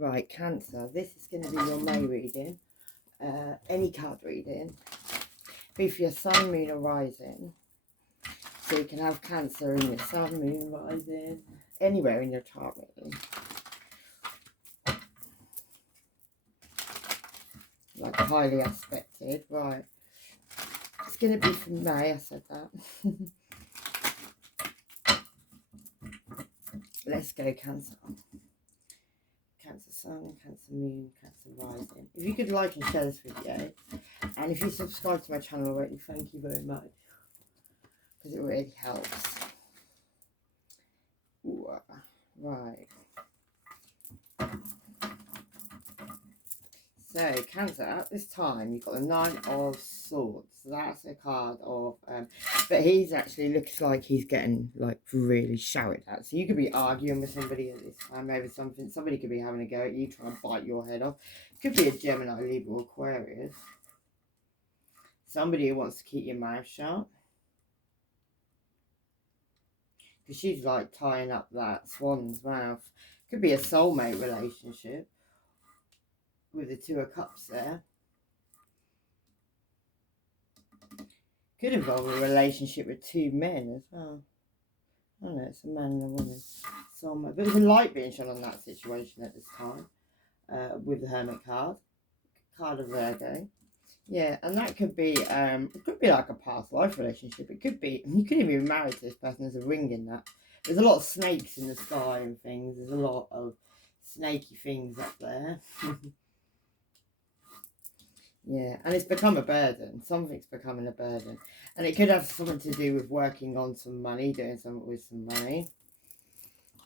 Right, Cancer, this is going to be your May reading. Any card reading. Be for your sun, moon or rising. So you can have Cancer in your sun, moon, rising, anywhere in your chart really. Like highly aspected, right. It's going to be for May, I said that. Let's go Cancer. Cancer sun, Cancer moon, Cancer rising. If you could like and share this video, and if you subscribe to my channel already, thank you very much, because it really helps. Ooh, right. So Cancer, at this time you've got the Nine of Swords. So that's a card of but he's actually looks like he's getting like really shouted at. So you could be arguing with somebody at this time over something. Somebody could be having a go at you, trying to bite your head off. Could be a Gemini, Libra, Aquarius. Somebody who wants to keep your mouth shut. Because she's like tying up that swan's mouth. Could be a soulmate relationship with the Two of Cups there. Could involve a relationship with two men as well. I don't know, it's a man and a woman. Soulmate. But there's a light being shone on that situation at this time. With the Hermit card. Card of Virgo. Yeah, and that could be it could be like a past life relationship. It could be, you could even be married to this person. There's a ring in that. There's a lot of snakes in the sky and things. There's a lot of snaky things up there. Yeah, and it's become a burden. Something's becoming a burden. And it could have something to do with working on some money, doing something with some money.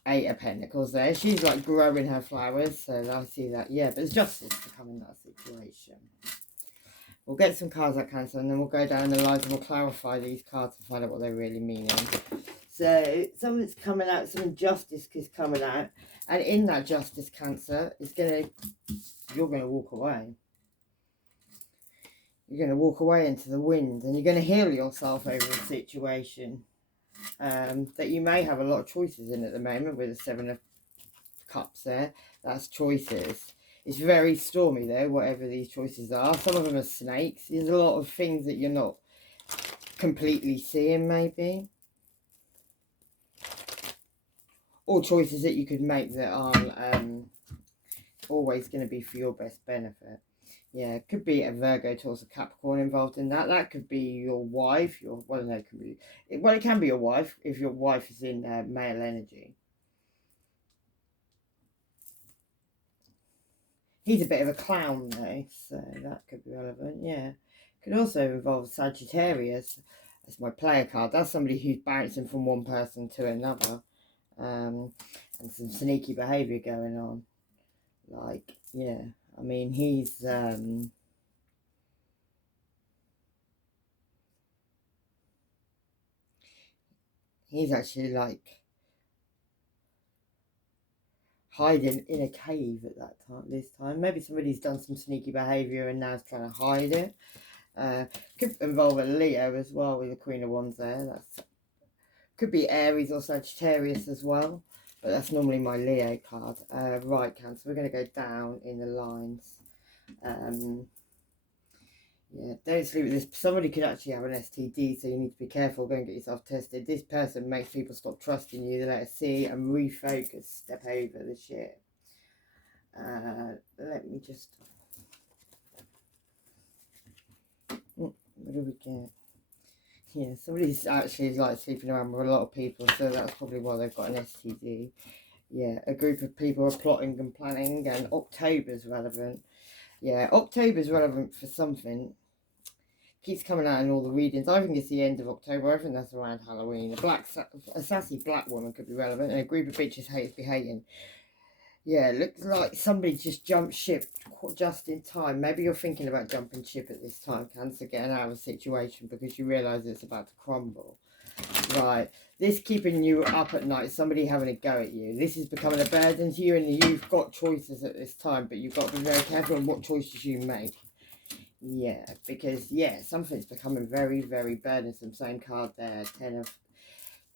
Eight of Pentacles there. She's like growing her flowers, so I see that. Yeah, but there's justice to come in that situation. We'll get some cards like Cancer, and then we'll go down the lines and we'll clarify these cards and find out what they really mean. So something's coming out, some justice is coming out, and in that justice, Cancer, you're gonna walk away. You're going to walk away into the wind, and you're going to heal yourself over a situation that you may have a lot of choices in at the moment with the Seven of Cups there. That's choices. It's very stormy though, whatever these choices are. Some of them are snakes. There's a lot of things that you're not completely seeing maybe. Or choices that you could make that aren't always going to be for your best benefit. Yeah, it could be a Virgo, Taurus, a Capricorn involved in that. That could be your wife. Well, no, it can be. Well, it can be your wife if your wife is in male energy. He's a bit of a clown though, so that could be relevant. Yeah, could also involve Sagittarius. That's my player card. That's somebody who's bouncing from one person to another, and some sneaky behaviour going on. Like, yeah. I mean, he's actually like hiding in a cave at that time. This time, maybe somebody's done some sneaky behaviour and now is trying to hide it. Could involve a Leo as well with the Queen of Wands there. That could be Aries or Sagittarius as well. But that's normally my Leo card. Right, Cancer, we're going to go down in the lines. Yeah, don't sleep with this. Somebody could actually have an STD, so you need to be careful. Go and get yourself tested. This person makes people stop trusting you. They let us see and refocus, step over the shit. Let me just... What do we get? Yeah, somebody's actually like sleeping around with a lot of people, so that's probably why they've got an STD. Yeah, a group of people are plotting and planning, and October's relevant. Yeah, October's relevant for something. Keeps coming out in all the readings. I think it's the end of October. I think that's around Halloween. A sassy black woman could be relevant, and a group of bitches hating. Yeah, it looks like somebody just jumped ship just in time. Maybe you're thinking about jumping ship at this time, Cancer, getting out of a situation because you realise it's about to crumble. Right, this keeping you up at night, somebody having a go at you. This is becoming a burden to you, and you've got choices at this time, but you've got to be very careful on what choices you make. Yeah, because, yeah, something's becoming very, very burdensome. Same card there,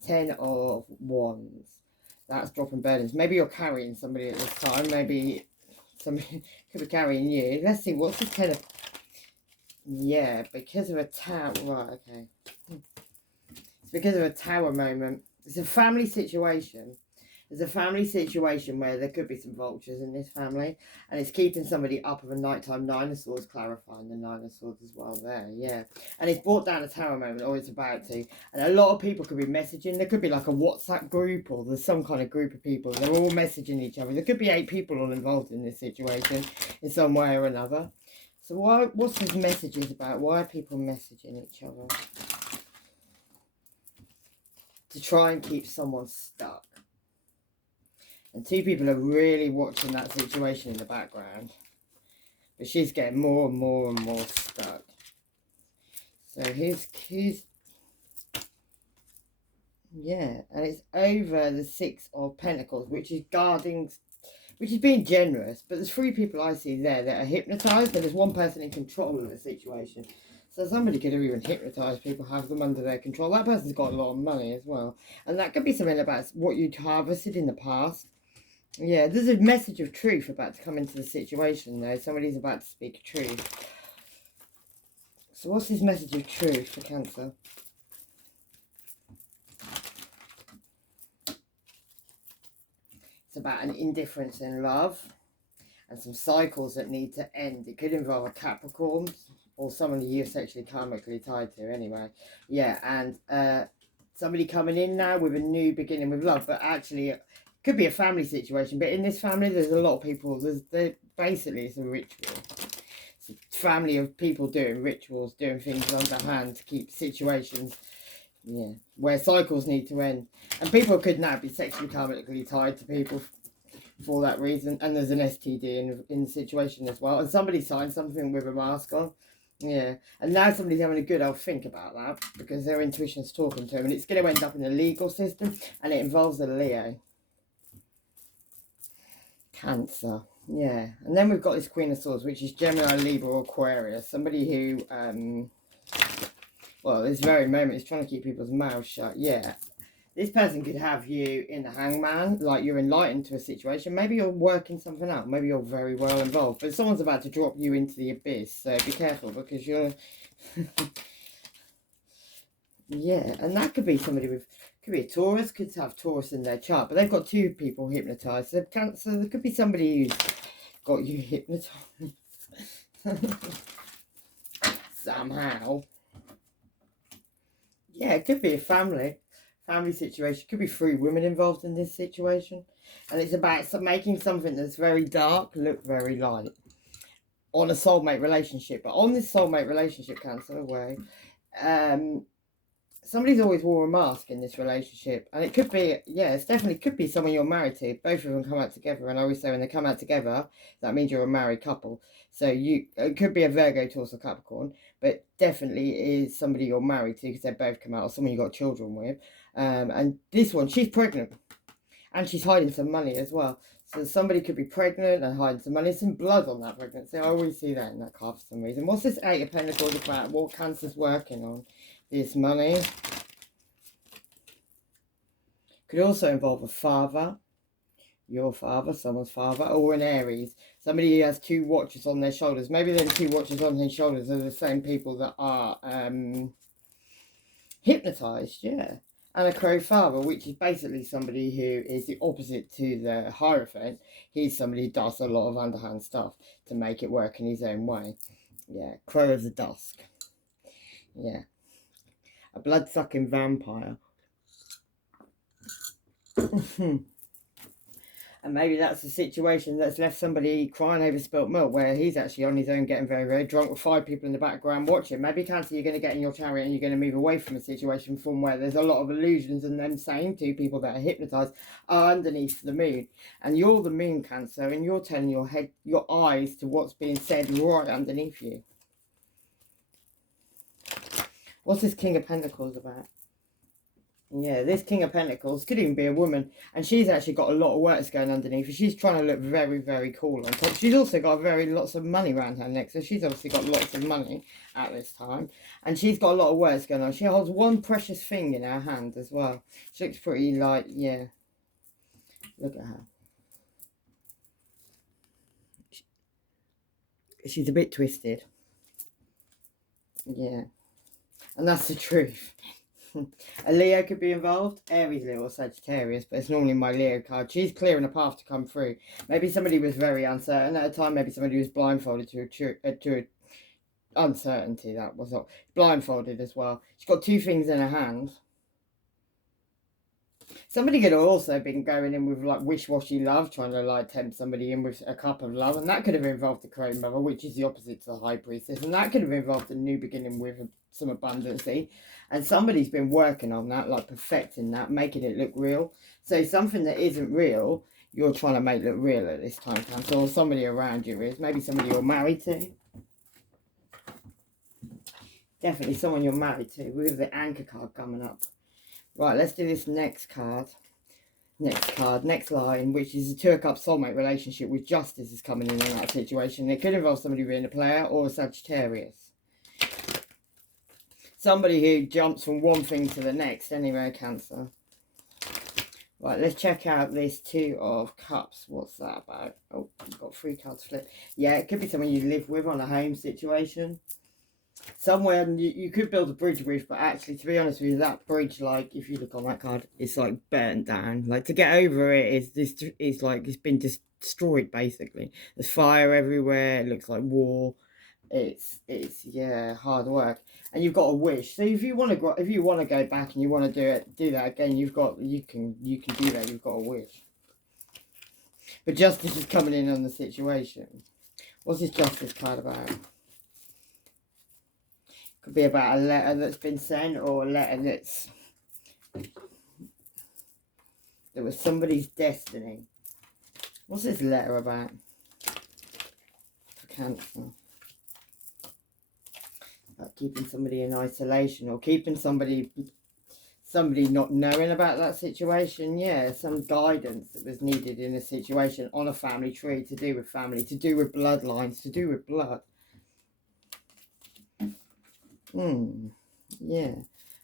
10 of Wands. That's dropping burdens. Maybe you're carrying somebody at this time. Maybe somebody could be carrying you. Let's see, what's the 10 of... Yeah, because of a tower. Right, okay. It's because of a tower moment. It's a family situation. There's a family situation where there could be some vultures in this family, and it's keeping somebody up of a nighttime Nine of Swords, clarifying the Nine of Swords as well there, yeah. And it's brought down a tower moment, or it's about to, and a lot of people could be messaging. There could be like a WhatsApp group, or there's some kind of group of people. They're all messaging each other. There could be 8 people all involved in this situation in some way or another. So what's his messages about? Why are people messaging each other? To try and keep someone stuck. And 2 people are really watching that situation in the background. But she's getting more and more and more stuck. So he's yeah, and it's over the 6 of Pentacles, which is guarding, which is being generous. But there's 3 people I see there that are hypnotised, and there's 1 person in control of the situation. So somebody could have even hypnotised people, have them under their control. That person's got a lot of money as well. And that could be something about what you'd harvested in the past. Yeah, there's a message of truth about to come into the situation though. Somebody's about to speak truth. So what's this message of truth for Cancer? It's about an indifference in love and some cycles that need to end. It could involve a Capricorn or someone you're sexually karmically tied to anyway. Yeah, and somebody coming in now with a new beginning with love, but actually could be a family situation, but in this family there's a lot of people. Basically it's a ritual. It's a family of people doing rituals, doing things underhand to keep situations, yeah, where cycles need to end. And people could now be sexually karmically tied to people for that reason. And there's an STD in the situation as well. And somebody signed something with a mask on. Yeah, and now somebody's having a good old think about that because their intuition's talking to them, and it's going to end up in the legal system, and it involves a Leo. Cancer, yeah. And then we've got this Queen of Swords, which is Gemini, Libra, or Aquarius. Somebody who, well, this very moment is trying to keep people's mouths shut. Yeah, this person could have you in the Hangman, like you're enlightened to a situation. Maybe you're working something out. Maybe you're very well involved. But someone's about to drop you into the abyss. So be careful because you're... yeah, and that could be somebody with... Could be a Taurus, could have Taurus in their chart, but they've got 2 people hypnotised. So Cancer, there could be somebody who's got you hypnotised somehow. Yeah, it could be a family situation. Could be 3 women involved in this situation, and it's about making something that's very dark look very light on a soulmate relationship. But on this soulmate relationship, Cancer, way, somebody's always wore a mask in this relationship, and it could be, yeah, it's definitely could be someone you're married to. Both of them come out together, and I always say when they come out together, that means you're a married couple. So it could be a Virgo, Taurus, or Capricorn, but definitely is somebody you're married to because they both come out, or someone you got children with. And this one, she's pregnant, and she's hiding some money as well. So somebody could be pregnant and hiding some money, some blood on that pregnancy. I always see that in that card for some reason. What's this 8 of Pentacles about? What Cancer's working on? This money could also involve a father, your father, someone's father, or an Aries. Somebody who has 2 watches on their shoulders. Maybe them 2 watches on their shoulders are the same people that are hypnotised, yeah. And a Crow father, which is basically somebody who is the opposite to the Hierophant. He's somebody who does a lot of underhand stuff to make it work in his own way. Yeah, Crow of the Dusk. Yeah. A blood-sucking vampire. And maybe that's a situation that's left somebody crying over spilt milk, where he's actually on his own getting very, very drunk with 5 people in the background watching. Maybe, Cancer, you're going to get in your chariot and you're going to move away from a situation from where there's a lot of illusions, and them saying 2 people that are hypnotised are underneath the moon. And you're the moon, Cancer, and you're telling your head, your eyes to what's being said right underneath you. What's this King of Pentacles about? Yeah, this King of Pentacles could even be a woman, and she's actually got a lot of works going underneath her. She's trying to look very, very cool on top. She's also got lots of money around her neck, so she's obviously got lots of money at this time, and she's got a lot of works going on. She holds 1 precious thing in her hand as well. She looks pretty like, yeah, look at her. she's a bit twisted. Yeah. And that's the truth. A Leo could be involved. Aries, Leo, or Sagittarius, but it's normally my Leo card. She's clearing a path to come through. Maybe somebody was very uncertain at a time. Maybe somebody was blindfolded to uncertainty. That was not blindfolded as well. She's got two things in her hand. Somebody could have also been going in with like wish-washy love, trying to like tempt somebody in with a cup of love, and that could have involved the Crone Mother, which is the opposite to the High Priestess, and that could have involved a new beginning with some abundancy, and somebody's been working on that, like perfecting that, making it look real. So something that isn't real, you're trying to make look real at this time, Cancer, or somebody around you is, maybe somebody you're married to. Definitely someone you're married to, with the Anchor card coming up. Right, let's do this next card. Next line, which is a Two of Cups soulmate relationship with justice is coming in that situation. It could involve somebody being a player or a Sagittarius. Somebody who jumps from one thing to the next, anyway, Cancer. Right, let's check out this Two of Cups. What's that about? Oh, we've got 3 cards flipped. Yeah, it could be someone you live with on a home situation. Somewhere you could build a bridge with, but actually, to be honest with you, that bridge, like if you look on that card, it's like burnt down. Like to get over it is like it's been destroyed basically. There's fire everywhere. It looks like war. It's yeah, hard work. And you've got a wish. So if you want to go back and you want to do that again, you can do that. You've got a wish. But justice is coming in on the situation. What's this justice card about? Could be about a letter that's been sent, or a letter that was somebody's destiny. What's this letter about for Cancer? About keeping somebody in isolation, or keeping somebody not knowing about that situation. Yeah, some guidance that was needed in a situation on a family tree, to do with family, to do with bloodlines, to do with blood. Yeah,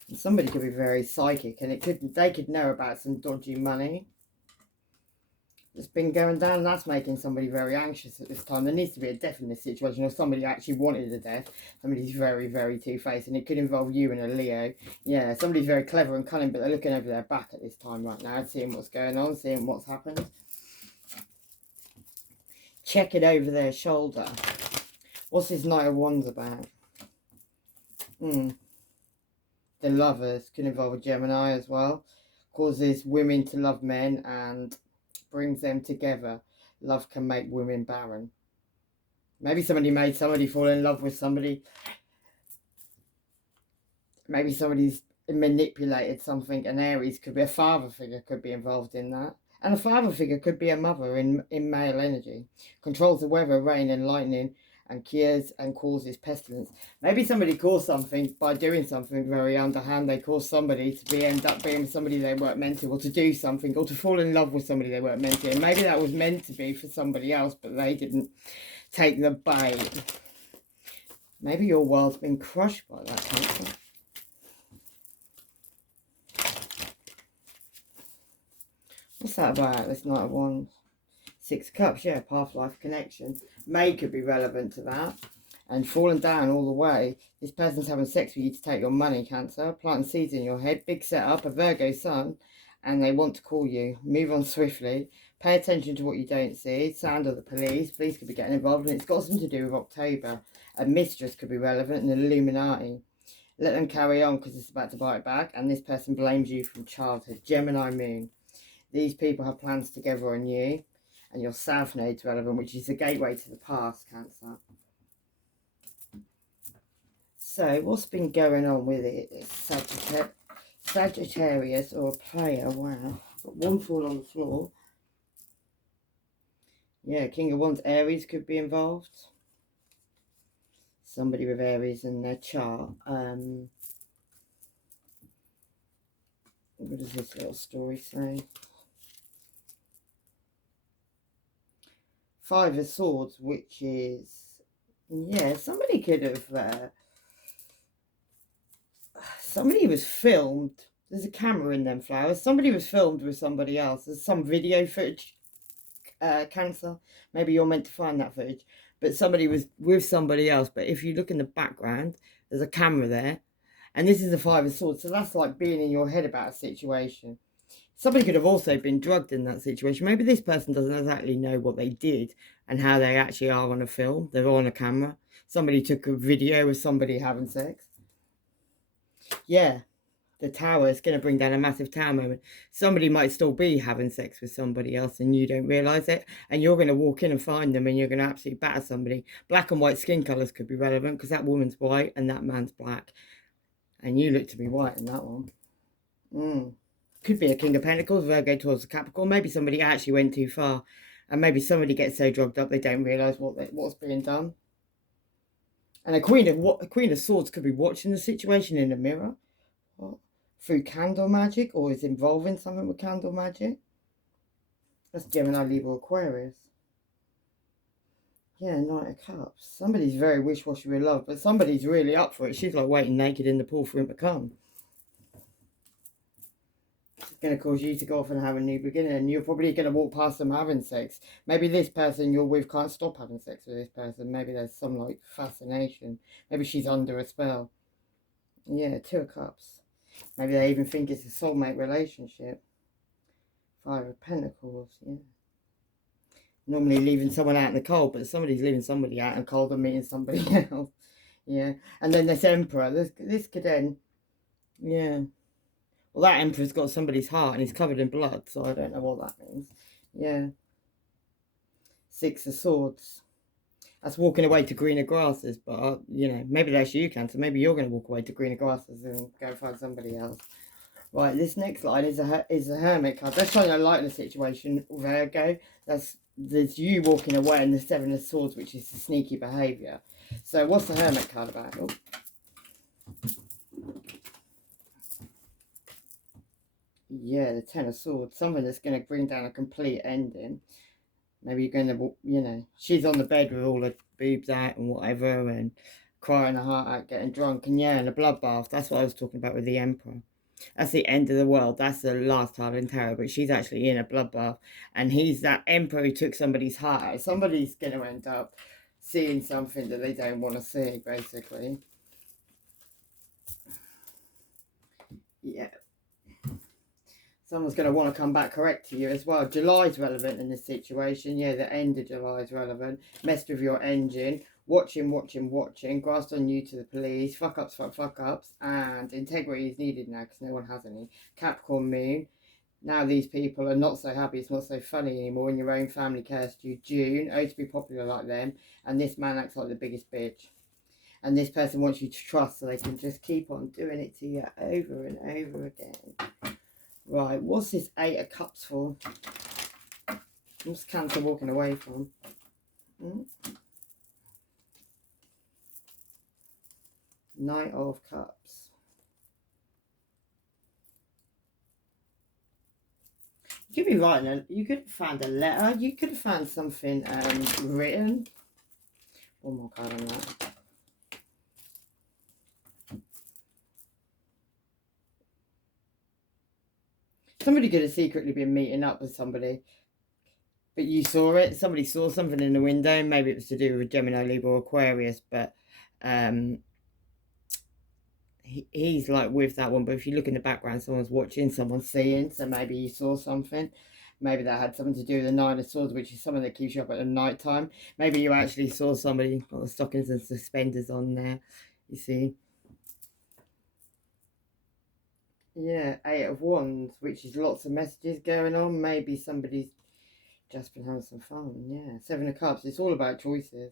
and somebody could be very psychic, and they could know about some dodgy money that's been going down. That's making somebody very anxious at this time. There needs to be a death in this situation, or somebody actually wanted a death. Somebody's very, very two-faced, and it could involve you and a Leo. Yeah, somebody's very clever and cunning, but they're looking over their back at this time right now, seeing what's going on, seeing what's happened, checking over their shoulder. What's this Knight of Wands about? The Lovers can involve a Gemini as well. Causes women to love men and brings them together. Love can make women barren. Maybe somebody made somebody fall in love with somebody. Maybe somebody's manipulated something. An Aries could be a father figure, could be involved in that. And a father figure could be a mother in male energy. Controls the weather, rain and lightning, and cures and causes pestilence. Maybe somebody caused something by doing something very underhand. They caused somebody to end up being somebody they weren't meant to, or to do something, or to fall in love with somebody they weren't meant to. And maybe that was meant to be for somebody else, but they didn't take the bait. Maybe your world's been crushed by that Cancer. What's that about, this Knight of Wands? 6 of Cups, yeah, past life connection. May could be relevant to that. And falling down all the way. This person's having sex with you to take your money, Cancer. Planting seeds in your head. Big setup, a Virgo sun. And they want to call you. Move on swiftly. Pay attention to what you don't see. Sound of the police. Police could be getting involved. And it's got something to do with October. A mistress could be relevant. And an Illuminati. Let them carry on, because it's about to bite back. And this person blames you from childhood. Gemini moon. These people have plans together on you. And your South Node's relevant, which is the gateway to the past, Cancer. So, what's been going on with it? It's Sagittarius or a player. Wow. Got one fall on the floor. Yeah, King of Wands. Aries could be involved. Somebody with Aries in their chart. What does this little story say? 5 of Swords, which is, yeah, somebody could have, somebody was filmed, there's a camera in them flowers, somebody was filmed with somebody else, there's some video footage Cancer. Maybe you're meant to find that footage, but somebody was with somebody else. But if you look in the background, there's a camera there, and this is the Five of Swords. So that's like being in your head about a situation. Somebody could have also been drugged in that situation. Maybe this person doesn't exactly know what they did and how they actually are on a film. They're on a camera. Somebody took a video of somebody having sex. Yeah, the tower is going to bring down a massive tower moment. Somebody might still be having sex with somebody else and you don't realise it. And you're going to walk in and find them and you're going to absolutely batter somebody. Black and white skin colours could be relevant because that woman's white and that man's black. And you look to be white in that one. Could be a King of Pentacles, Virgo towards the Capricorn. Maybe somebody actually went too far. And maybe somebody gets so drugged up they don't realise what's being done. And a Queen of Swords could be watching the situation in a mirror. What? Through candle magic, or is involving something with candle magic. That's Gemini, Libra, Aquarius. Yeah, Knight of Cups. Somebody's very wish-washy with love, but somebody's really up for it. She's like waiting naked in the pool for him to come. It's going to cause you to go off and have a new beginning, and you're probably going to walk past them having sex. Maybe this person you're with can't stop having sex with this person. Maybe there's some like fascination. Maybe she's under a spell. Yeah, Two of Cups. Maybe they even think it's a soulmate relationship. Five of Pentacles, yeah. Normally leaving someone out in the cold, but somebody's leaving somebody out in the cold and meeting somebody else. Yeah. And then this Emperor, this could end. Yeah. Well, that Emperor's got somebody's heart and he's covered in blood, so I don't know what that means. Yeah. Six of Swords. That's walking away to greener grasses, but, you know, maybe that's you, Cancer. Maybe you're going to walk away to greener grasses and go find somebody else. Right, this next line is a Hermit card. That's trying to lighten the situation, Virgo. There's you walking away and the Seven of Swords, which is the sneaky behaviour. So what's the Hermit card about? Oh. Yeah, the Ten of Swords. Something that's going to bring down a complete ending. Maybe you're going to, you know, she's on the bed with all her boobs out and whatever and crying her heart out, getting drunk. And yeah, in a bloodbath. That's what I was talking about with the Emperor. That's the end of the world. That's the last card in tarot. But she's actually in a bloodbath. And he's that Emperor who took somebody's heart out. Somebody's going to end up seeing something that they don't want to see, basically. Yeah. Someone's going to want to come back correct to you as well. July's relevant in this situation. Yeah, the end of July is relevant. Messed with your engine. Watching. Grasped on you to the police. Fuck ups. And integrity is needed now because no one has any. Capricorn moon. Now these people are not so happy. It's not so funny anymore. And your own family cursed you. June. Oh, to be popular like them. And this man acts like the biggest bitch. And this person wants you to trust so they can just keep on doing it to you over and over again. Right, what's this Eight of Cups for? What's Cancer walking away from? Knight of Cups. You could be writing you could have found a letter. You could have found something written. One more card on that. Somebody could have secretly been meeting up with somebody, but you saw it. Somebody saw something in the window. Maybe it was to do with Gemini, Libra, or Aquarius, but he's like with that one. But if you look in the background, someone's watching, someone's seeing, so maybe you saw something. Maybe that had something to do with the Nine of Swords, which is something that keeps you up at the night time. Maybe you actually saw somebody got the stockings and suspenders on there, you see. Yeah, Eight of Wands, which is lots of messages going on. Maybe somebody's just been having some fun. Yeah, Seven of Cups. It's all about choices.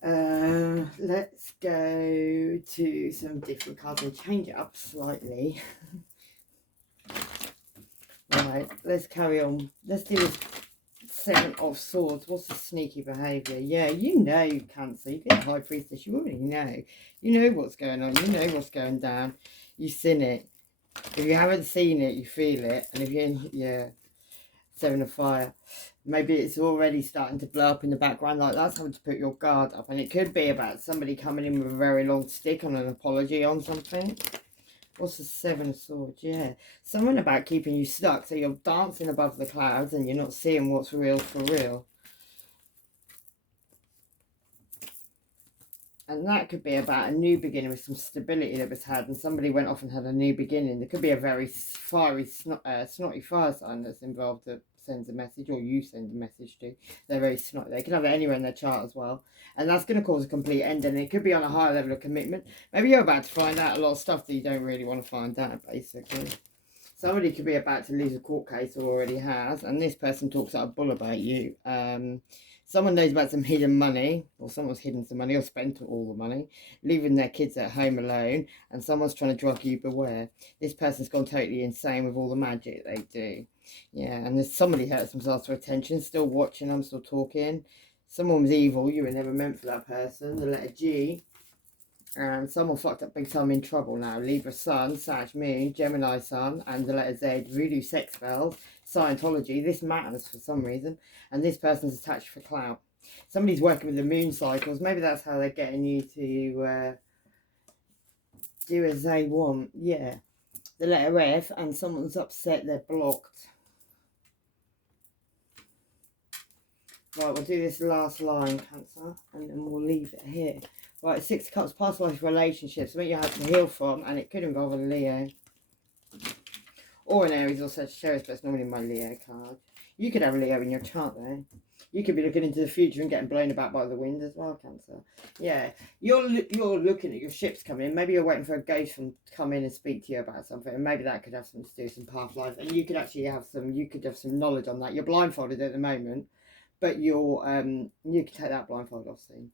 Let's go to some different cards and change it up slightly. Right, let's carry on. Let's do this Seven of Swords. What's the sneaky behaviour? Yeah, you know, Cancer. You've been High Priestess. You already know. You know what's going on. You know what's going down. You've seen it. If you haven't seen it, you feel it. And if you're, yeah, Seven of Fire. Maybe it's already starting to blow up in the background like that's having to put your guard up. And it could be about somebody coming in with a very long stick on an apology on something. What's the Seven of Swords? Yeah. Something about keeping you stuck. So you're dancing above the clouds and you're not seeing what's real for real. And that could be about a new beginning with some stability that was had, and somebody went off and had a new beginning. There could be a very fiery, snotty fire sign that's involved that sends a message, or you send a message to. They're very snotty. They can have it anywhere in their chart as well. And that's going to cause a complete ending. It could be on a higher level of commitment. Maybe you're about to find out a lot of stuff that you don't really want to find out, basically. Somebody could be about to lose a court case or already has, and this person talks out a bull about you. Someone knows about some hidden money, or someone's hidden some money or spent all the money, leaving their kids at home alone, and someone's trying to drug you, beware. This person's gone totally insane with all the magic they do. Yeah, and there's somebody hurts themselves for attention, still watching, I'm still talking. Someone was evil, you were never meant for that person, the letter G. And someone fucked up big time, in trouble now. Libra Sun, Sag Moon, Gemini Sun, and the letter Z, Voodoo Sex Spells, Scientology. This matters for some reason. And this person's attached for clout. Somebody's working with the moon cycles. Maybe that's how they're getting you to do as they want. Yeah. The letter F, and someone's upset they're blocked. Right, we'll do this last line, Cancer, and then we'll leave it here. Right, Six of Cups, past life relationships, something you have to heal from, and it could involve a Leo. Or an Aries or Sagittarius, but it's normally my Leo card. You could have a Leo in your chart there. You could be looking into the future and getting blown about by the wind as well, Cancer. Yeah, you're looking at your ships coming in. Maybe you're waiting for a ghost to come in and speak to you about something, and maybe that could have something to do with some past life. And you could actually have some knowledge on that. You're blindfolded at the moment, but you can take that blindfold off soon.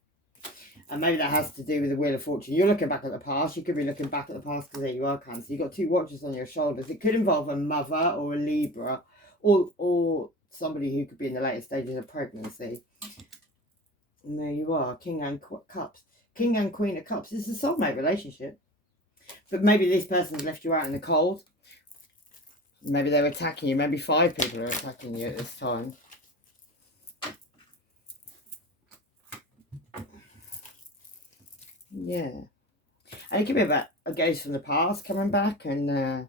And maybe that has to do with the Wheel of Fortune. You're looking back at the past. You could be looking back at the past because there you are, Cancer. You've got two watches on your shoulders. It could involve a mother or a Libra, or somebody who could be in the later stages of pregnancy. And there you are, King and Cups. King and Queen of Cups. This is a soulmate relationship. But maybe this person's left you out in the cold. Maybe they're attacking you. Maybe 5 people are attacking you at this time. Yeah, and it could be about a ghost from the past coming back, and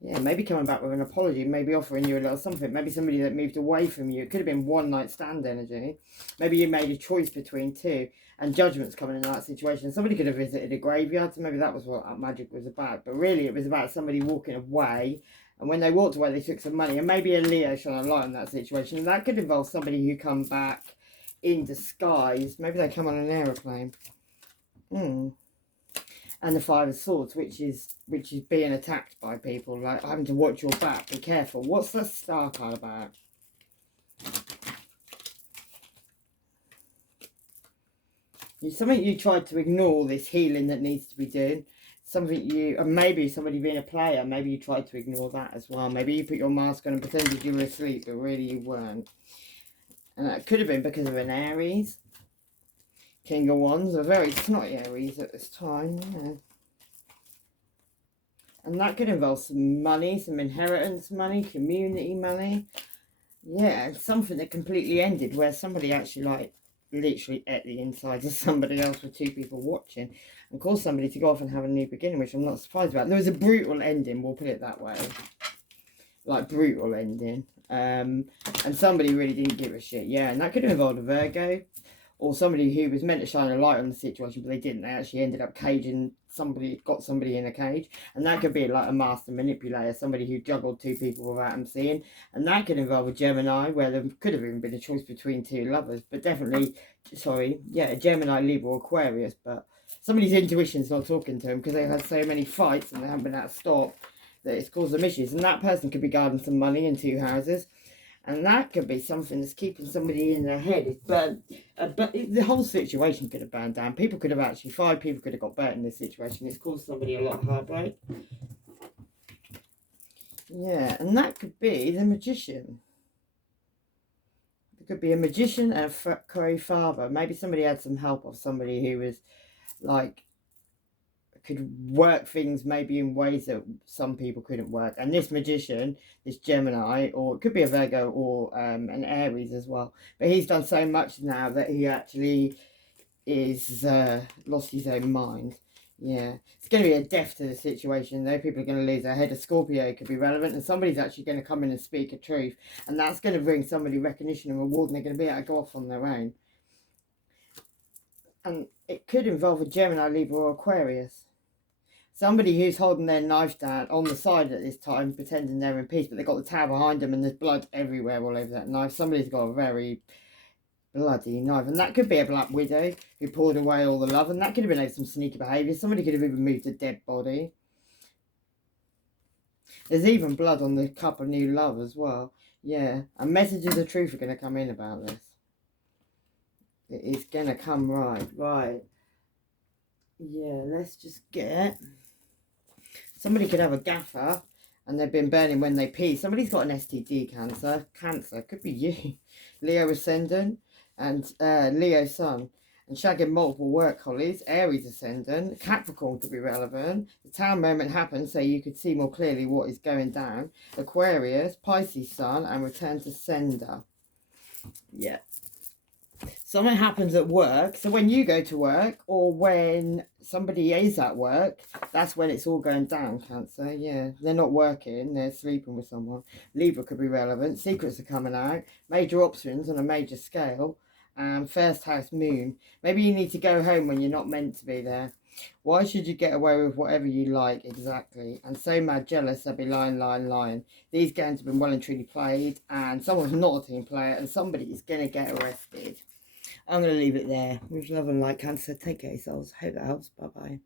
yeah, maybe coming back with an apology, maybe offering you a little something. Maybe somebody that moved away from you. It could have been one night stand energy. Maybe you made a choice between two, and judgment's coming in that situation. Somebody could have visited a graveyard, so maybe that was what that magic was about. But really, it was about somebody walking away, and when they walked away, they took some money, and maybe a Leo shone a light on that situation. And that could involve somebody who come back in disguise. Maybe they come on an aeroplane. And the Five of Swords, which is being attacked by people, like having to watch your back, be careful. What's the Star card about? Something you tried to ignore, this healing that needs to be done. Something and maybe somebody being a player, maybe you tried to ignore that as well. Maybe you put your mask on and pretended you were asleep, but really you weren't. And that could have been because of an Aries. King of Wands, a very snotty Aries at this time, yeah. And that could involve some money, some inheritance money, community money. Yeah, something that completely ended where somebody actually, like, literally ate the insides of somebody else with 2 people watching and caused somebody to go off and have a new beginning, which I'm not surprised about. There was a brutal ending, we'll put it that way. Like, brutal ending. And somebody really didn't give a shit. Yeah, and that could have involved a Virgo. Or somebody who was meant to shine a light on the situation, but they didn't. They actually ended up caging somebody, got somebody in a cage. And that could be like a master manipulator, somebody who juggled 2 people without them seeing. And that could involve a Gemini, where there could have even been a choice between 2 lovers. But definitely, a Gemini, Libra, Aquarius. But somebody's intuition's not talking to them because they've had so many fights and they haven't been able to stop that it's caused them issues. And that person could be guarding some money in 2 houses. And that could be something that's keeping somebody in their head. But the whole situation could have burned down. People could have actually, 5 people could have got burnt in this situation. It's caused somebody a lot of heartbreak. Yeah, and that could be the Magician. There could be a Magician and a Crow Father. Maybe somebody had some help of somebody who was, like, could work things maybe in ways that some people couldn't work. And this Magician, this Gemini, or it could be a Virgo or an Aries as well. But he's done so much now that he actually is lost his own mind. Yeah, it's going to be a death to the situation though. People are going to lose their head. A Scorpio could be relevant, and somebody's actually going to come in and speak a truth, and that's going to bring somebody recognition and reward, and they're going to be able to go off on their own. And it could involve a Gemini, Libra, or Aquarius. Somebody who's holding their knife down on the side at this time, pretending they're in peace, but they've got the tower behind them and there's blood everywhere all over that knife. Somebody's got a very bloody knife, and that could be a Black Widow who poured away all the love, and that could have been like some sneaky behaviour. Somebody could have even moved a dead body. There's even blood on the cup of new love as well. Yeah, and messages of truth are going to come in about this. It is going to come right. Yeah, let's just get... Somebody could have a gaffer and they've been burning when they pee. Somebody's got an STD cancer. Cancer, could be you. Leo ascendant and Leo sun. And shagging multiple work colleagues. Aries ascendant. Capricorn could be relevant. The town moment happened so you could see more clearly what is going down. Aquarius, Pisces sun, and return to sender. Yeah. Something happens at work. So when you go to work or when somebody is at work, that's when it's all going down, Cancer. Yeah, they're not working, they're sleeping with someone. Libra could be relevant. Secrets are coming out. Major options on a major scale. First house moon. Maybe you need to go home when you're not meant to be there. Why should you get away with whatever you like? Exactly. And so mad jealous, they'll be lying. These games have been well and truly played, and someone's not a team player, and somebody is going to get arrested. I'm going to leave it there. With love and light, Cancer. Take care of yourselves. Hope that helps. Bye-bye.